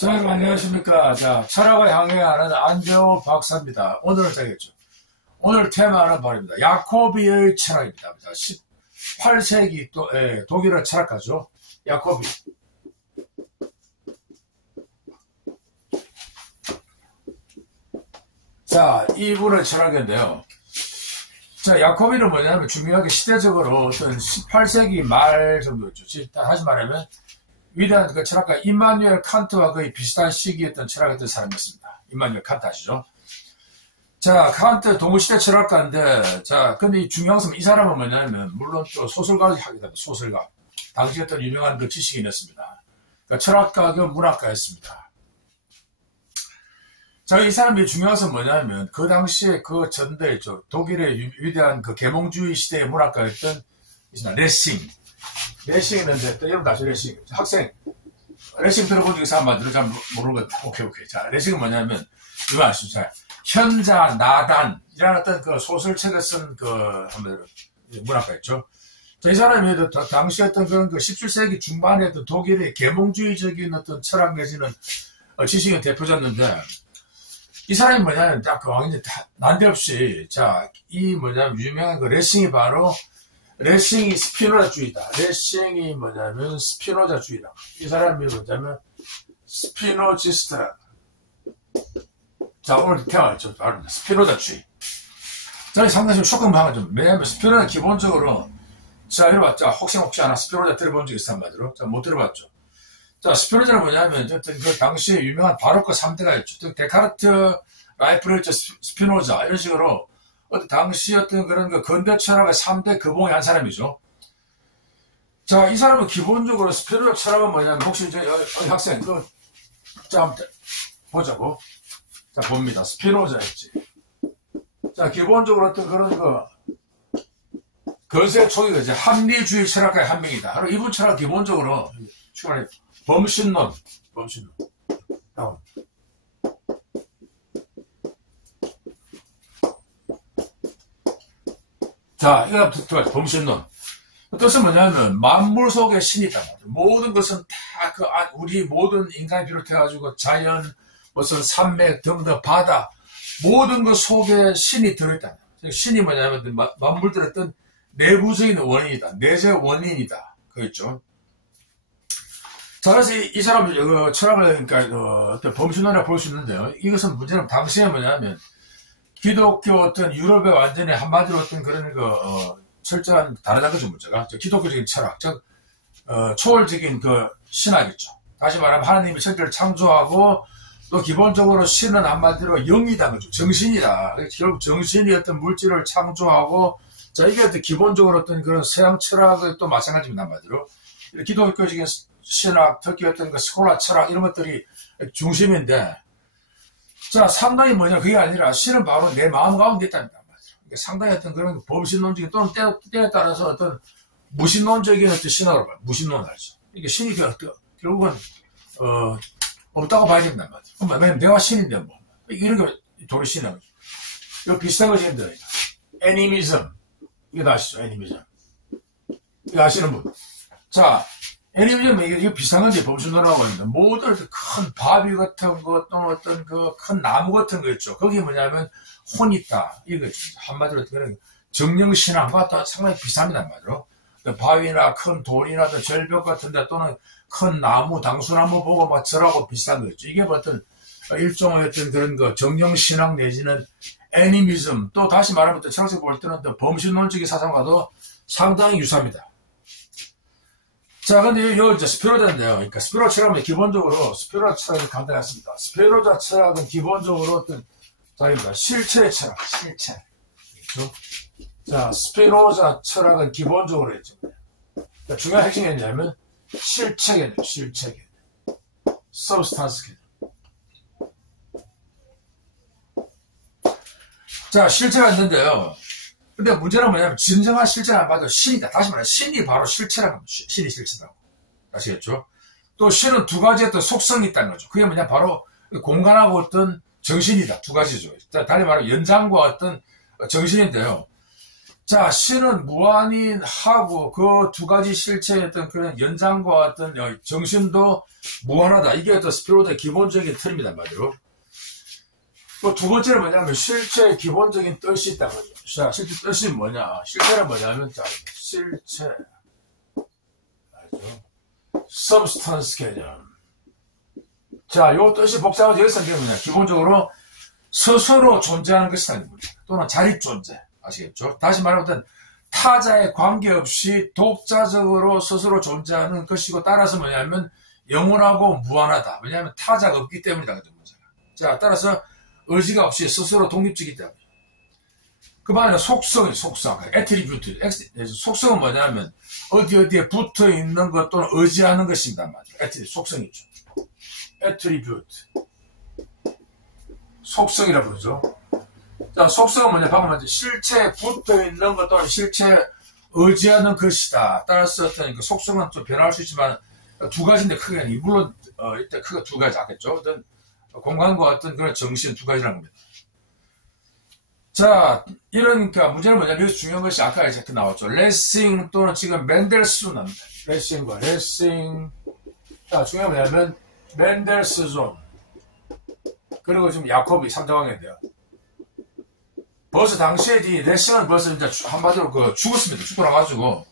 선생님 안녕하십니까. 자, 철학을 향해하는 안재호 박사입니다. 오늘은 자겠죠. 오늘 테마는 바로입니다. 야코비의 철학입니다. 18세기 독일의 철학가죠. 야코비. 자, 이분의 철학인데요. 자, 야코비는 뭐냐면 중요하게 시대적으로 어떤 18세기 말 정도였죠. 다시 말하면 위대한 그 철학가 임마누엘 칸트와 거의 비슷한 시기였던 철학했던 사람이었습니다. 임마누엘 칸트 아시죠? 자, 칸트 동시대 철학가인데, 자, 근데 중요한 것은 이 사람은 뭐냐면, 물론 또 소설가를 하게 됩니다. 소설가. 당시 어떤 유명한 그 지식인이었습니다. 그러니까 철학가 겸 문학가였습니다. 자, 이 사람이 중요한 것은 뭐냐면, 그 당시에 그 전대죠. 독일의 위대한 그 계몽주의 시대의 문학가였던 레싱 있는데, 또 여러분 다시 레싱. 학생, 레싱 들어본 적이 사람 만들어 잘 모르는 것 같아. 오케이. 자, 레싱은 뭐냐면, 이거 아시죠? 자, 현자, 나단이라는 어떤 그 소설책을 쓴 문학가였죠. 자, 이 사람이 당시 어떤 그런 그 17세기 중반에 어떤 독일의 계몽주의적인 어떤 철학 내지는 지식의 대표자였는데, 이 사람이 뭐냐면, 딱 그 왕인데 난데없이, 자, 이 뭐냐면, 유명한 그 레싱이 바로, 레싱이 스피노자주의다. 레싱이 뭐냐면 스피노자주의다. 이 사람이 뭐냐면 스피노지스트라. 자, 오늘 테마였죠. 바로 스피노자주의. 자, 상당히 쇼킹방은 좀, 왜냐면 스피노자는 기본적으로, 자, 여러분, 혹시 하나 스피노자 들어본 적 있어, 한마디로? 자, 못 들어봤죠. 자, 스피노자는 뭐냐면, 어떤 그 당시에 유명한 바로크 3대가 있죠. 데카르트, 라이프니츠, 스피노자, 이런 식으로, 당시 어떤 그런 그 근대 철학의 3대 거봉의 한 사람이죠. 자, 이 사람은 기본적으로 스피노자 철학은 뭐냐면, 혹시 이제 학생, 자, 한번 보자고. 자, 봅니다. 스피노자였지. 자, 기본적으로 어떤 그런 건세 초기가 이제 합리주의 철학가의 한 명이다. 바로 이분 철학 기본적으로, 추가로 범신론. 다음. 자, 이거 들어가죠. 범신론. 뜻은 뭐냐면, 만물 속에 신이 있단 말이에요. 모든 것은 다 우리 모든 인간이 비롯해가지고 자연, 무슨 산맥 등등 바다, 모든 것 속에 신이 들어있다. 신이 뭐냐면, 만물들의 어떤 내부적인 원인이다. 내재 원인이다. 그렇죠. 자, 그래서 이 사람이 철학을, 그러니까, 어떤 범신론이라고 볼 수 있는데요. 이것은 문제는 당시에 뭐냐면, 기독교 어떤 유럽에 완전히 한마디로 어떤 그런 철저한 다르다는 거죠, 문제가. 기독교적인 철학, 즉, 초월적인 신학이죠. 다시 말하면 하나님이 천지를 창조하고 또 기본적으로 신은 한마디로 영이다, 그죠. 정신이다. 결국 정신이 어떤 물질을 창조하고, 자, 이게 어떤 기본적으로 어떤 그런 서양 철학의 또 마찬가지입니다, 한마디로. 기독교적인 신학, 특히 어떤 스콜라 철학, 이런 것들이 중심인데, 자, 상당히 그게 아니라 신은 바로 내 마음 가운데 있다는 말이죠. 상당히 어떤 그런 범신론적인 또는 때에 따라서 어떤 무신론적인 어떤 신학으로 봐요. 무신론을 하죠. 이게 신이 결국은, 없다고 봐야 된단 말이죠. 왜냐면 내가 신인데 뭐. 이런 게 도리 신이라고. 이거 비슷한 거지, 힘들어요. 애니미즘. 이거 다 아시죠? 애니미즘. 이거 아시는 분. 자, 애니미즘, 이게 비슷한 건지 범신론이라고 하는데, 모든 큰 바위 같은 거, 또는 어떤 큰 나무 같은 거 있죠. 거기 뭐냐면, 혼이 있다. 이거죠. 한마디로 그런 정령신앙과 다 상당히 비슷합니다, 한마디로. 바위나 큰 돌이나 절벽 같은 데 또는 큰 나무, 당수나무 보고 막 절하고 비슷한 거였죠. 이게 어떤 일종의 어떤 그런 정령신앙 내지는 애니미즘, 또 다시 말하면 또 철학적 볼 때는 또 범신론적인 사상과도 상당히 유사합니다. 자, 근데 요 이제 스피노자인데요. 그러니까 스피노자 철학은 기본적으로 스피노자 철학이 간단했습니다. 스피노자 철학은 기본적으로 어떤 자입니다. 실체의 철학, 실체. 그렇죠? 자, 스피노자 철학은 기본적으로 있죠. 그러니까 중요한 핵심이 뭐냐면 실체 개념, 실체 개념. 서브스탄스 개념. 자, 실체가 있는데요. 근데 문제는 뭐냐면, 진정한 실체가 안 봐도 신이다. 다시 말해, 신이 바로 실체라고 합니다. 신이 실체라고. 아시겠죠? 또 신은 두 가지 어떤 속성이 있다는 거죠. 그게 뭐냐, 바로 공간하고 어떤 정신이다. 두 가지죠. 다시 말하면, 연장과 어떤 정신인데요. 자, 신은 무한인 하고 그 두 가지 실체의 어떤 그런 연장과 어떤 정신도 무한하다. 이게 어떤 스피노자의 기본적인 틀입니다, 말이죠. 또 두 번째는 뭐냐면 실체의 기본적인 뜻이 있다는 거죠. 자, 실제 뜻이 뭐냐? 실체는 뭐냐면, 자, 실체. 알죠? substance 개념. 자, 요 뜻이 복잡하죠. 여기서 이게 뭐냐? 기본적으로 스스로 존재하는 것이라는 겁니다. 또는 자립 존재. 아시겠죠? 다시 말하면 타자에 관계없이 독자적으로 스스로 존재하는 것이고, 따라서 뭐냐면 영원하고 무한하다. 왜냐하면 타자가 없기 때문이다. 자, 따라서 의지가 없이 스스로 독립적이기 때문에. 그 말은 속성이 속성, 애트리뷰트. 속성은 뭐냐면 어디에 붙어 있는 것 또는 의지하는 것입니다. 맞죠? 속성이죠. 애트리뷰트. 속성이라고 그러죠. 자, 속성은 뭐냐? 방금 말했죠. 실체에 붙어 있는 것 또는 실체에 의지하는 것이다. 따라서 어떤 그 속성은 좀 변화할 수 있지만 두 가지인데 크게, 물론 이때 크게 두 가지 하겠죠. 어떤 공간과 어떤 그런 정신 두 가지라는 겁니다. 자, 그러니까 문제는 뭐냐면 여기서 중요한 것이 아까 이제 나왔죠. 레싱 또는 지금 멘델스존 납니다. 레싱과 레싱. 자, 중요한 뭐냐면 멘델스존. 그리고 지금 야콥이 3자강인데요. 벌써 당시에 이 레싱은 벌써 이제 한마디로 죽었습니다. 죽고 나가지고.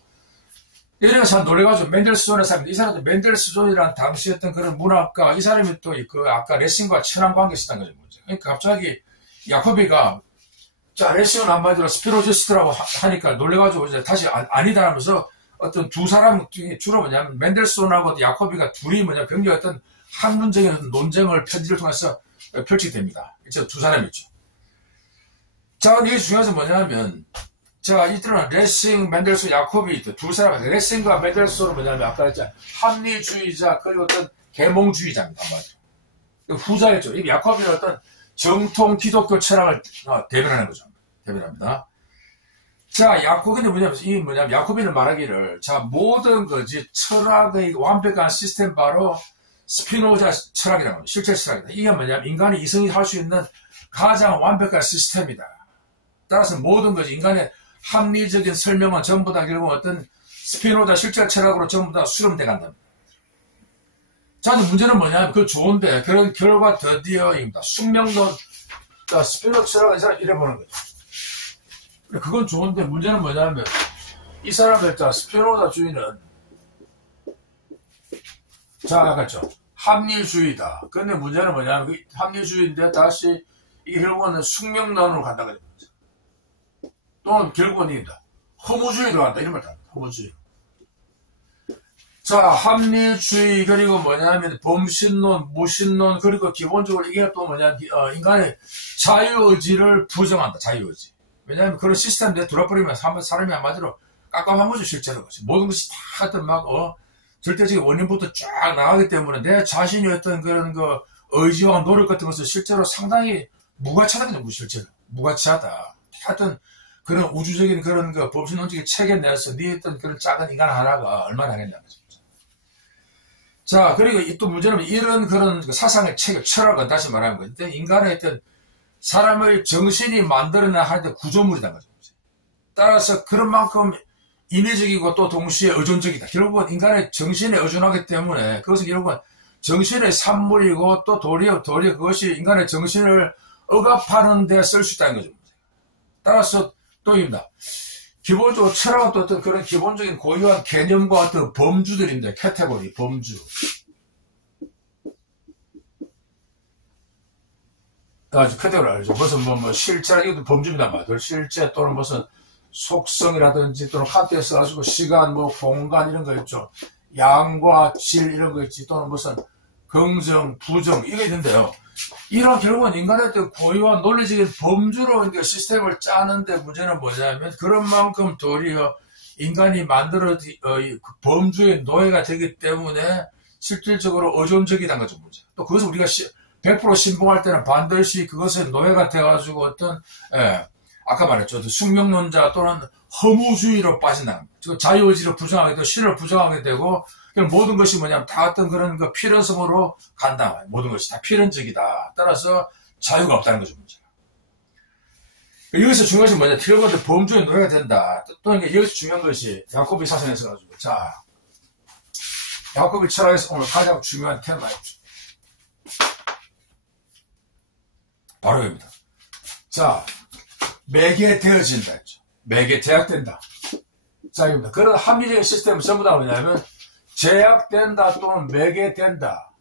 이래가 참 놀래가지고 멘델스존의 사람인데, 이 사람도 멘델스존이라는 당시 어떤 그런 문학가, 이 사람이 또 아까 레싱과 친한 관계에 있었던 거죠. 그러니까 갑자기 야코비가, 자, 레싱은 한마디로 스피노지스트라고 하니까 놀래가지고 이제 다시 아니다 하면서 어떤 두 사람 중에 주로 뭐냐면 멘델스존하고 야코비가 둘이 굉장히 어떤 학문적인 논쟁을 편지를 통해서 펼치게 됩니다. 이제 두 사람이죠. 자, 이게 중요한 것은 뭐냐면, 자, 이들은 레싱, 멘델스존, 야코비 두 사람, 레싱과 멘델스존은 뭐냐면 아까 했잖아요. 합리주의자, 그리고 어떤 계몽주의자입니다. 한마디로. 후자였죠. 이 야코비는 어떤 정통 기독교 철학을 대변하는 거죠. 대변합니다. 자, 야코비는 뭐냐면, 야코비는 말하기를, 자, 모든 것이 철학의 완벽한 시스템 바로 스피노자 철학이라고 합니다. 실체 철학이다. 이게 뭐냐면, 인간이 이성이 할 수 있는 가장 완벽한 시스템이다. 따라서 모든 것이 인간의 합리적인 설명은 전부 다 결국 어떤 스피노자 실체 철학으로 전부 다 수렴돼 간답니다. 자, 문제는 뭐냐면, 그거 좋은데, 그런 결과 드디어입니다. 숙명론, 스피노자 철학은 사람 이래보는 거죠. 그건 좋은데, 문제는 뭐냐면, 이 사람의 스피노자 주의는, 자, 아까죠. 합리주의다. 근데 문제는 뭐냐면, 합리주의인데, 다시, 이게 결국은 숙명론으로 간다고 합니다. 또는 결국은 이깁니다. 허무주의로 간다. 이런 말 다. 허무주의. 자, 합리주의, 그리고 뭐냐면, 범신론, 무신론, 그리고 기본적으로 이게 또 뭐냐면, 인간의 자유의지를 부정한다. 자유의지. 왜냐하면 그런 시스템 내에 들어버리면 사람이 한마디로 깝깝한 거죠, 실제로. 모든 것이 다 어떤 절대적인 원인부터 쫙 나가기 때문에 내 자신이 어떤 그런 의지와 노력 같은 것은 실제로 상당히 무가치하거든요, 실제로. 무가치하다. 하여튼, 그런 우주적인 그런 범신론적인 체계 내에서 네 어떤 그런 작은 인간 하나가 얼마나 하겠냐는 거죠. 자, 그리고 또 문제는 이런 그런 사상의 체계, 철학은 다시 말하는 거죠. 인간의 어떤 사람의 정신이 만들어내야 할 때 구조물이라는 거죠. 따라서 그런 만큼 인위적이고 또 동시에 의존적이다. 결국은 인간의 정신에 의존하기 때문에 그것은 결국은 정신의 산물이고 또 도리어 그것이 인간의 정신을 억압하는 데 쓸 수 있다는 거죠. 따라서 또입니다. 기본적으로 철학은 또 어떤 그런 기본적인 고유한 개념과 어떤 범주들입니다. 카테고리, 범주. 카테고리 알죠? 무슨 실체라 이것도 범주입니다. 말들 실체 또는 무슨 속성이라든지 또는 칸트에 써가지고 시간, 공간 이런 거 있죠. 양과 질 이런 거 있지. 또는 무슨 긍정, 부정 이게 있는데요. 이런 결국은 인간의 고유한 논리적인 범주로 시스템을 짜는데 문제는 뭐냐면 그런 만큼 도리어 인간이 만들어진 범주의 노예가 되기 때문에 실질적으로 의존적이라는 거죠. 문제. 또 그것을 우리가 100% 신봉할 때는 반드시 그것의 노예가 돼가지고 어떤 아까 말했죠. 숙명론자 또는 허무주의로 빠진다. 자유의지를 부정하게 되고 신을 부정하게 되고 모든 것이 뭐냐면 다 어떤 그런 필연성으로 간다. 모든 것이 다 필연적이다. 따라서 자유가 없다는 거죠. 문제가. 여기서 중요한 것이 뭐냐. 틀림없이 범주에 놓여야 된다. 또 여기서 중요한 것이 야곱이 사상에서 가지고. 자, 야곱이 철학에서 오늘 가장 중요한 테마입니다. 바로 여기입니다. 자, 매개되어진다 했죠. 매개 제약된다. 자, 이겁니다. 그런 합리적인 시스템은 전부 다 뭐냐면 제약된다 또는 매개된다.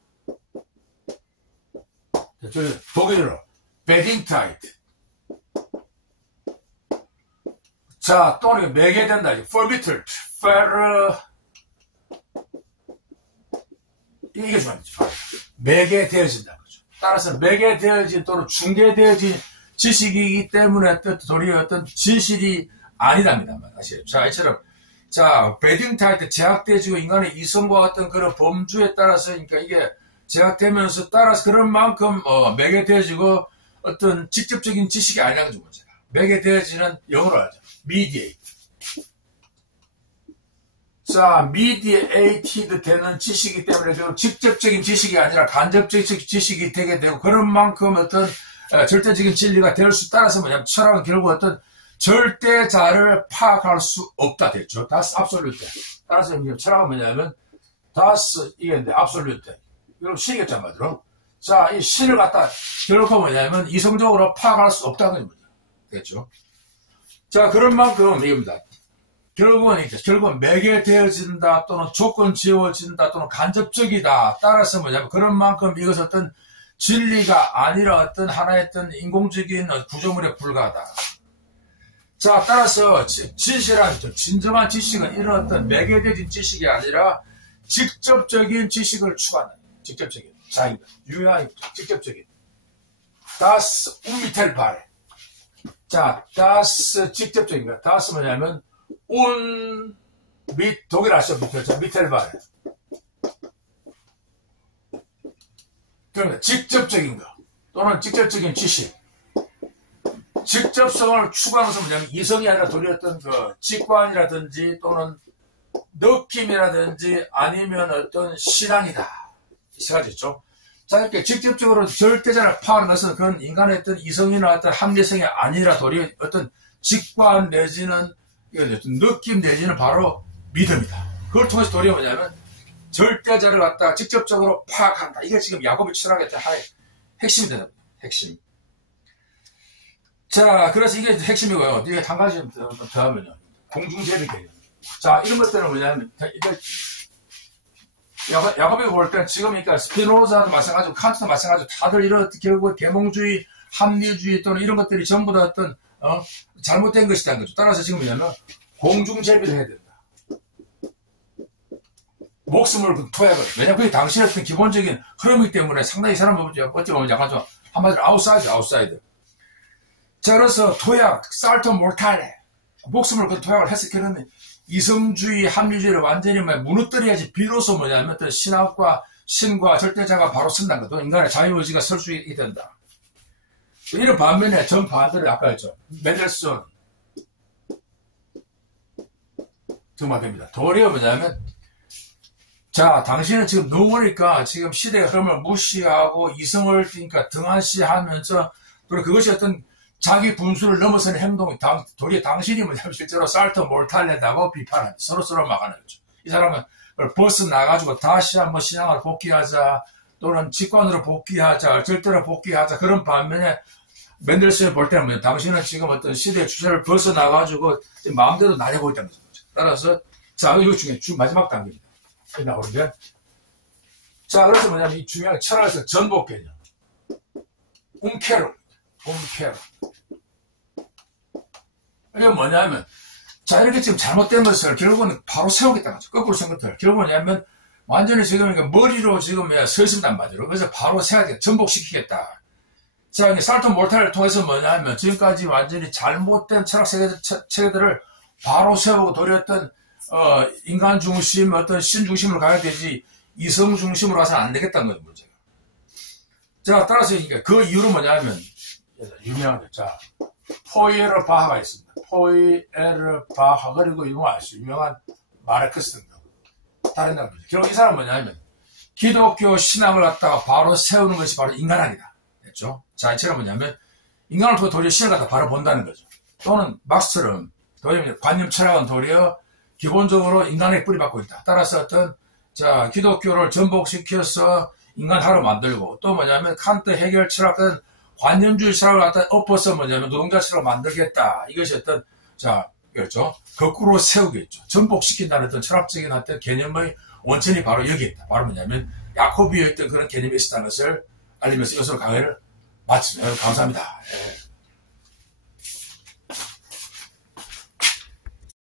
독일어로 베딩타이트. 자, 또는 매개된다. forbidden, 이게 중요하죠. 매개되어진다. 따라서 매개되어진 또는 중개되어진 지식이기 때문에 도리어 어떤 진실이 아니랍니다. 아시죠? 자, 이처럼, 자, 베딩타이트 제약되어지고 인간의 이성과 어떤 그런 범주에 따라서, 그러니까 이게 제약되면서 따라서 그런 만큼, 매개되어지고 어떤 직접적인 지식이 아니라는 게 문제다. 매개되어지는 영어로 하죠. mediate. 자, mediated 되는 지식이기 때문에 직접적인 지식이 아니라 간접적인 지식이 되게 되고 그런 만큼 어떤 절대적인 진리가 될 수 따라서 뭐냐면 철학은 결국 어떤 절대자를 파악할 수 없다 됐죠. Das absolute. 따라서 철학은 뭐냐면 das 이게 absolute. 이걸 신이겠죠, 말로. 자, 이 신을 갖다 결국 뭐냐면 이성적으로 파악할 수 없다는 거죠. 됐죠. 자, 그런 만큼 이겁니다. 결국은 매개되어진다 또는 조건 지어진다 또는 간접적이다. 따라서 뭐냐면 그런 만큼 이것은 어떤 진리가 아니라 어떤 하나의 어떤 인공적인 구조물에 불과하다. 자, 따라서 진실한 진정한 지식은 이런 어떤 매개되어진 지식이 아니라 직접적인 지식을 추구한다. 직접적인. 자, 유명한 직접적인. Das unmittelbare. 자, das 직접적인 거. das 뭐냐면 독일 아시죠? 미텔바레. 그러면 직접적인 거 또는 직접적인 지식. 직접성을 추구하는 것은 뭐냐면 이성이 아니라 도리어 어떤 그 직관이라든지 또는 느낌이라든지 아니면 어떤 신앙이다. 이 세 가지 있죠. 자, 이렇게 직접적으로 절대자를 파악하는 것은 그런 인간의 어떤 이성이나 어떤 합리성이 아니라 도리어 어떤 직관 내지는 느낌 내지는 바로 믿음이다. 그걸 통해서 도리어 뭐냐면 절대자를 갖다가 직접적으로 파악한다. 이게 지금 야곱의 철학의 하나의 핵심이 되는 거예요. 핵심. 자, 그래서 이게 핵심이고요. 이게 한 가지 더 하면요. 공중제비 개념. 자, 이런 것들은 뭐냐면 야곱이 볼 때는 지금 그러니까 스피노자도 마찬가지고 칸트도 마찬가지고 다들 이런 결국 계몽주의, 합리주의 또는 이런 것들이 전부 다 어떤 잘못된 것이라는 거죠. 따라서 지금 뭐냐면 공중제비를 해야 된다. 목숨을 토약을. 왜냐면 그게 당신의 어떤 기본적인 흐름이기 때문에 상당히 이 사람은 어찌 보면 약간 좀 한마디로 아웃사이드. 자, 그래서 토약, 살토 몰탈레. 목숨을 토약을 해서 그러면 이성주의, 합리주의를 완전히 무너뜨려야지 비로소 뭐냐면 어떤 신학과 신과 절대자가 바로 쓴다는 것도 인간의 자유의지가 설 수 있게 된다. 이런 반면에 정반대로 아까 했죠. 멘델슨 정반대입니다. 도리어 뭐냐면 자, 당신은 지금 누구니까 지금 시대의 흐름을 무시하고 이성을 그러니까 등한시하면서 그리고 그것이 어떤 자기 분수를 넘어서는 행동이 도리어 당신이 뭐냐면 실제로 살토 몰탈레다고 비판합니다. 서로 막아내는 거죠. 이 사람은 벗어나가지고 다시 한번 신앙을 복귀하자 또는 직관으로 복귀하자 절대로 복귀하자 그런 반면에 맨델슨이 볼 때는 뭐냐 당신은 지금 어떤 시대의 추세를 벗어나가지고 마음대로 나려고 있다는 거죠. 따라서 자, 이거 중에 마지막 단계입니다. 여기 나오는데 자, 그래서 뭐냐면 이 중요한 철학에서 전복 개념 움케로 이게 뭐냐면 자, 이렇게 지금 잘못된 것을 결국은 바로 세우겠다는 거죠. 거꾸로 세운 것들 결국은 뭐냐면 완전히 지금 머리로 지금 서있습니다 말이죠. 그래서 바로 세야 돼. 전복시키겠다. 자, 살토 몰탈을 통해서 뭐냐면 지금까지 완전히 잘못된 철학 체계들을 바로 세우고 도리어 어떤 인간 중심, 어떤 신 중심으로 가야 되지 이성 중심으로 가서는 안 되겠다는 거예요, 문제가. 자, 따라서 그 이유는 뭐냐면 유명한 거. 자, 포이에르 바하가 있습니다. 포이에르 바하 그리고 이거 아시죠? 유명한 마르크스 등등. 다른 거죠. 결국 이 사람은 뭐냐면 기독교 신앙을 갖다가 바로 세우는 것이 바로 인간학이다. 됐죠? 자, 이처럼 뭐냐면 인간을 통해 도리어 신을 갖다 바라본다는 거죠. 또는 막스처럼 도리어 관념 철학은 도리어 기본적으로 인간에게 뿌리박고 있다. 따라서 어떤 기독교를 전복시켜서 인간하로 만들고, 또 뭐냐면 칸트, 해결 철학은 관념주의 철학을 갖다 엎어서 뭐냐면 노동자 철학을 만들겠다. 이것이 어떤 그렇죠. 거꾸로 세우겠죠. 전복시킨다는 어떤 철학적인 어떤 개념의 원천이 바로 여기 있다. 바로 뭐냐면 야코비에 있던 그런 개념이 있었다는 것을 알리면서 이것으로 강의를 마칩니다. 감사합니다.